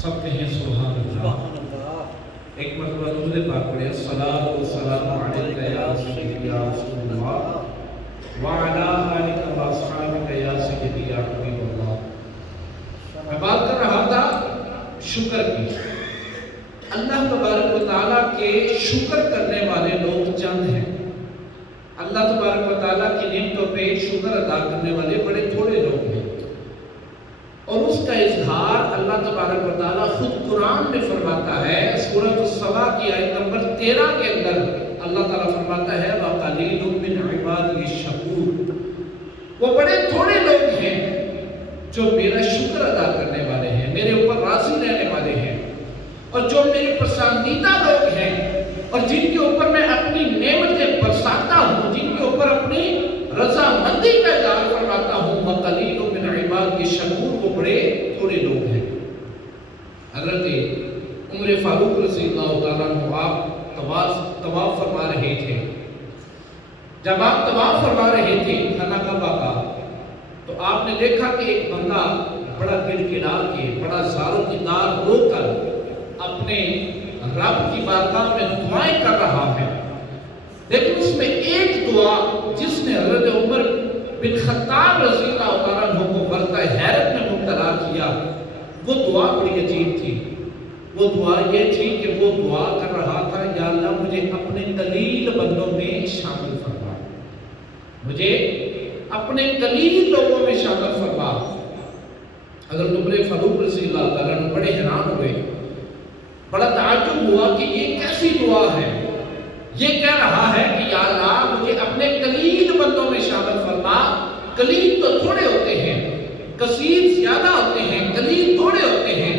سب کہیں سبحان اللہ۔ ایک مرتبہ درود پاک پڑھیں، الصلاۃ والسلام علیک یا سیدی یا رسول اللہ وعلی آلک و اصحابک یا سیدی یا حبیب اللہ۔ میں بات کر رہا تھا شکر کی۔ اللہ تبارک و تعالیٰ کے شکر کرنے والے لوگ چند ہیں۔ اللہ تبارک و تعالیٰ کی نعمتوں پہ شکر ادا کرنے والے بڑے تھوڑے لوگ ہیں، اور اس کا اظہار اللہ تبارک و تعالیٰ خود قرآن میں فرماتا ہے۔ سورۃ السبا کی آیت نمبر 13 کے اندر اللہ تعالیٰ فرماتا ہے وَقَلِيلٌ مِّنْ عِبَادِيَ الشَّكُورُ، وہ بڑے تھوڑے لوگ ہیں جو میرا شکر ادا کرنے والے ہیں، میرے اوپر راضی رہنے والے ہیں، اور جو میرے پسندیدہ لوگ ہیں، اور جن کے اوپر میں اپنی نعمتیں برساتا ہوں، جن کے اوپر اپنی رضامندی کا اظہار فرماتا ہوں۔ وَقَلِيلٌ مِّنْ عِبَادِيَ الشَّكُورُ، وہ بڑے تھوڑے لوگ ہیں۔ حضرت عمر فاروق رضی اللہ تعالیٰ عنہ آپ طواف فرما رہے تھے۔ جب آپ طواف فرما رہے تھے خانہ کعبہ کا، تو آپ نے دیکھا کہ ایک بندہ بڑا گڑ گڑا کے، بڑا زار و دار رو کر اپنے رب کی بارگاہ میں دعائیں کر رہا ہے، لیکن اس میں ایک دعا جس نے حضرت عمر بن خطاب رضی اللہ تعالیٰ عنہ کو برتہ حیرت میں مبتلا کیا، وہ دعا بڑی عجیب تھی۔ وہ دعا یہ تھی کہ وہ دعا کر رہا تھا، یا اللہ مجھے اپنے قلیل بندوں میں شامل فرما، مجھے اپنے قلیل لوگوں میں شامل فرما۔ حضرت عمر فاروق رضی اللہ تعالیٰ عنہ بڑے حیران ہوئے، بڑا تعجب ہوا کہ یہ کیسی دعا ہے۔ یہ کہہ رہا ہے کہ یا اللہ مجھے اپنے قلیل بندوں میں شامل فرما۔ قلیل تو تھوڑے ہوتے ہیں، کثیر زیادہ ہوتے ہیں، قلیل تھوڑے ہوتے ہیں۔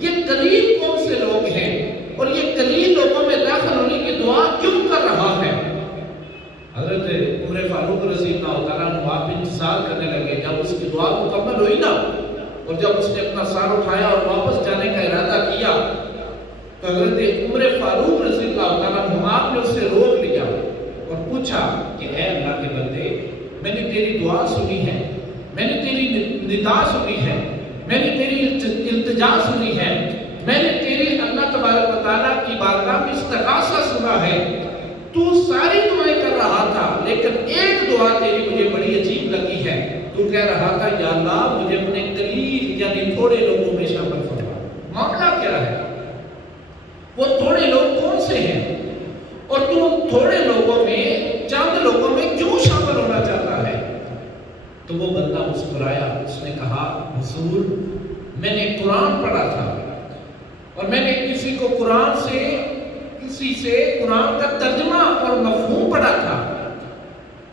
یہ قلیل کون سے لوگ ہیں، اور یہ قلیل لوگوں میں داخل ہونے کی دعا کیوں کر رہا ہے؟ حضرت عمر فاروق رضی اللہ تعالیٰ عنہ آپ انتظار کرنے لگے۔ جب اس کی دعا مکمل ہوئی نا، اور جب اس نے اپنا سار اٹھایا اور واپس جانے کا ارادہ کیا، تو حضرت عمر فاروق رضی اللہ تعالیٰ عنہ آپ نے اسے روک لیا اور پوچھا کہ اے اللہ کے بندے، میں نے تیری دعا سنی ہے، میں نے تیری ندا سنی ہے، میں نے تیری التجا سنی ہے، میں نے تیری اللہ تبارک و تعالیٰ کی بارگاہ میں استغاثہ سنا ہے، تو ساری دعائیں کر رہا تھا، لیکن ایک دعا تیری مجھے بڑی عجیب لگی ہے۔ تو کہہ رہا تھا یا اللہ مجھے اپنے قلیل یعنی تھوڑے لوگوں میں شامل فرما۔ معاملہ کیا ہے؟ وہ تھوڑے لوگ کون سے ہیں، اور تو تھوڑے لوگوں میں چند لوگوں میں کیوں شامل ہونا چاہتا ہے؟ تو وہ بندہ مسکرایا، اس نے کہا حضور میں نے قرآن پڑھا تھا، اور میں نے کسی سے قرآن کا ترجمہ اور مفہوم پڑھا تھا۔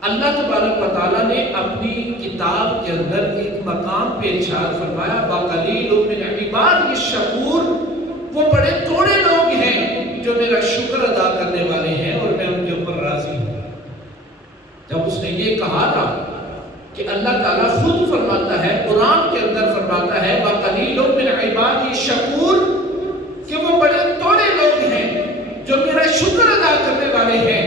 اللہ تبارک و تعالیٰ نے اپنی کتاب کے اندر ایک مقام پہ ارشاد فرمایا وَقَلِيلٌ مِّنْ عِبَادِيَ الشَّكُورُ، وہ بڑے تھوڑے لوگ ہیں جو میرا شکر ادا کرنے والے ہیں، اور میں ان کے اوپر راضی ہوں۔ جب اس نے یہ کہا تھا کہ اللہ تعالیٰ خود فرماتا ہے، قرآن کے اندر فرماتا ہے وَقَلِيلٌ مِّنْ عِبَادِيَ الشَّكُورُ، کہ وہ بڑے تھوڑے لوگ ہیں جو میرا شکر ادا کرنے والے ہیں،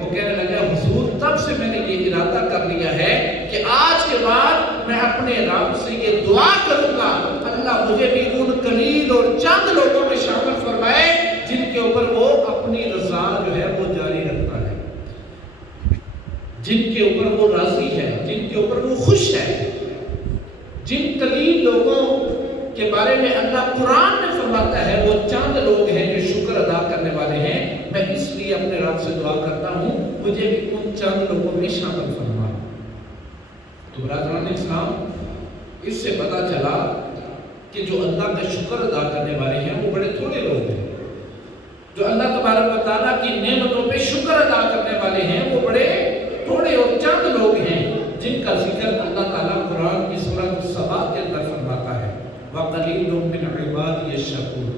وہ کہنے لگا حضور تب سے میں نے یہ ارادہ کر لیا ہے کہ آج کے بعد میں اپنے رب سے یہ دعا کروں گا، اللہ مجھے بھی ان قلیل اور چند لوگوں میں شامل فرمائے جن کے اوپر وہ اپنی رضا جو ہے وہ جاری رکھتا ہے، جن کے اوپر وہ راضی ہے، جن کے اوپر وہ خوش ہے۔ جن قلیل لوگوں کے بارے میں اللہ قرآن میں فرماتا ہے وہ چند لوگ ہیں جو شکر ادا کرنے والے ہیں، میں اس لیے اپنے رب سے دعا کرتا ہوں مجھے بھی ان چند لوگوں میں شامل فرما۔ تو برادران اسلام، اس سے پتہ چلا کہ جو اللہ کا شکر ادا کرنے والے ہیں وہ بڑے تھوڑے لوگ ہیں، جو اللہ تبارک و تعالیٰ کی نعمتوں پہ شکر ادا کرنے والے ہیں وہ بڑے تھوڑے اور چند لوگ ہیں، جن کا ذکر اللہ تعالیٰ قرآن کی سورۃ السبا کے اندر فرماتا ہے وَقَلِيلٌ مِّنْ عِبَادِيَ الشَّكُورُ۔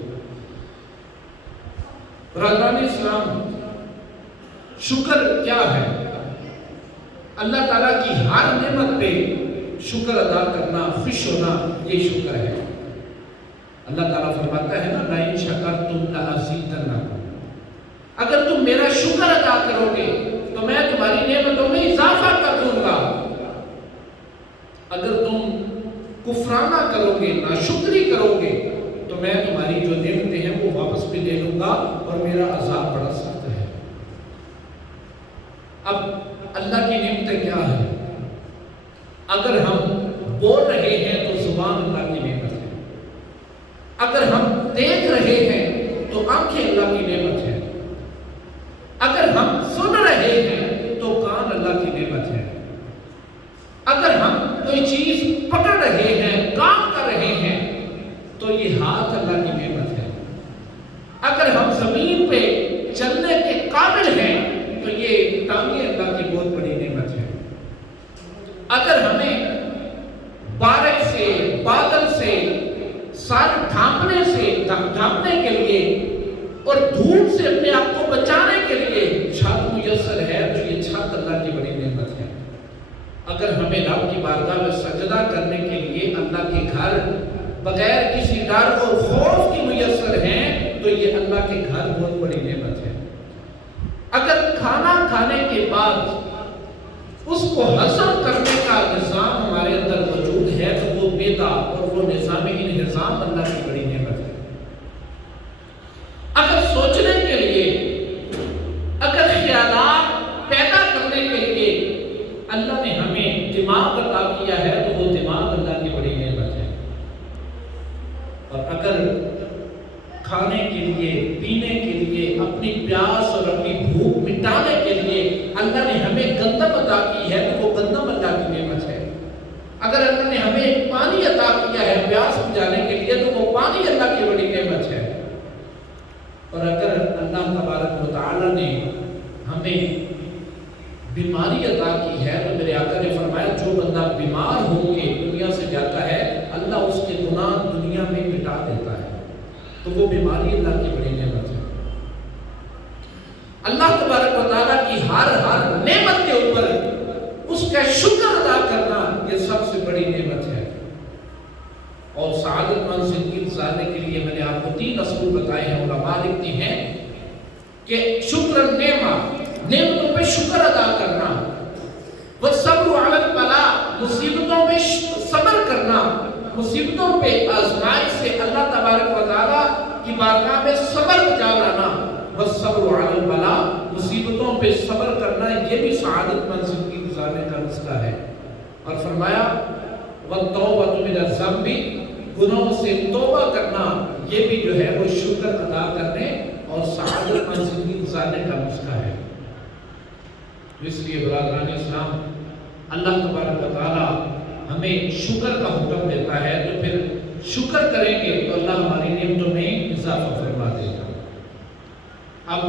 برادران اسلام، شکر کیا ہے؟ اللہ تعالیٰ کی ہر نعمت پہ شکر ادا کرنا، خوش ہونا، یہ شکر ہے۔ اللہ تعالیٰ فرماتا ہے نا لَئِن شَكَرْتُمْ لَأَزِيدَنَّكُمْ، اگر تم میرا شکر ادا کرو گے تو میں تمہاری نعمتوں میں اضافہ کر دوں گا، اگر تم کفرانہ کرو گے، ناشکری کرو گے، تو میں تمہاری اور میرا عذاب بڑا سخت ہے۔ اب اللہ کی نعمتیں کیا ہے؟ اگر ہم بول رہے ہیں تو زبان اللہ کی نعمت ہے، اگر ہم دیکھ رہے ہیں تو آنکھیں اللہ کی نعمت ہے، اگر ہم سن رہے ہیں تو کان اللہ کی نعمت ہے، اگر ہم کوئی چیز پکڑ رہے ہیں، کام کر رہے ہیں تو یہ ہاتھ اللہ کی نعمت ہے، اگر ہم زمین پہ چلنے کے قابل ہیں تو یہ ٹانگیں اللہ کی بہت بڑی نعمت ہے، اگر ہمیں بارش سے، بادل سے، سر ڈھانپنے کے لیے اور دھوپ سے اپنے آپ کو بچانے کے لیے چھت میسر ہے تو یہ چھت اللہ کی بڑی نعمت ہے، اگر ہمیں رب کی بارگاہ میں سجدہ کرنے کے لیے اللہ کے گھر بغیر کسی ڈر اور خوف کی میسر ہیں تو یہ اللہ کے گھر بہت بڑی نعمت ہے، اگر کھانا کھانے کے بعد اس کو ہضم کرنے کا نظام ہمارے اندر موجود ہے تو وہ معدہ اور وہ نظام انہضام اللہ کی بڑی نعمت ہے، اگر سوچنے کے لیے، اگر خیالات پیدا کرنے کے لیے اللہ نے ہمیں دماغ عطا کیا ہے تو وہ دماغ اللہ کی بڑی نعمت ہے، اور اگر کھانے کے لیے، پینے کے لیے، اپنی پیاس اور اپنی بھوک مٹانے کے لیے اللہ نے ہمیں گندم عطا کی ہے تو وہ گندم اللہ کی نعمت ہے، اگر اللہ نے ہمیں پانی عطا کیا ہے پیاس بجھانے کے لیے تو وہ پانی اللہ کی بڑی نعمت ہے، اور اگر اللہ تبارک و تعالی نے ہمیں بیماری عطا کی ہے تو میرے آقا نے فرمایا جو بندہ بیمار ہو کے دنیا سے جاتا ہے اللہ اس کے گناہ دنیا میں مٹا دیتا ہے، تو وہ بیماری اللہ کی بڑی نعمت ہے۔ اللہ تبارک و تعالیٰ کی ہر نعمت کے اوپر اس کا شکر ادا کرنا یہ سب سے بڑی نعمت ہے، اور سعادت مند زندگی گزارنے کے لیے میں نے آپ کو 3 اصول بتائے ہیں۔ علماء لکھتے ہیں کہ شکر نعمتوں پہ شکر ادا کرنا، والصبر علی البلاء مصیبتوں پہ صبر کرنا، مصیبتوں پہ آزمائش سے اللہ تبارک و تعالیٰ کی بارگاہ میں صبر بجا لانا، والصبر علی البلاء مصیبتوں پہ صبر کرنا، یہ بھی سعادت مند زندگی گزارنے کا نسخہ ہے، اور فرمایا والتوبۃ من الذنب گناہوں سے توبہ کرنا، یہ بھی جو ہے وہ شکر ادا کرنے اور سعادت مند زندگی گزارنے کا نسخہ ہے۔ اس لیے برادران اسلام اللہ تبارک و تعالی ہمیں شکر کا حکم دیتا ہے تو پھر شکر کریں گے تو اللہ ہماری نعمتوں میں اضافہ فرما دے گا۔ اب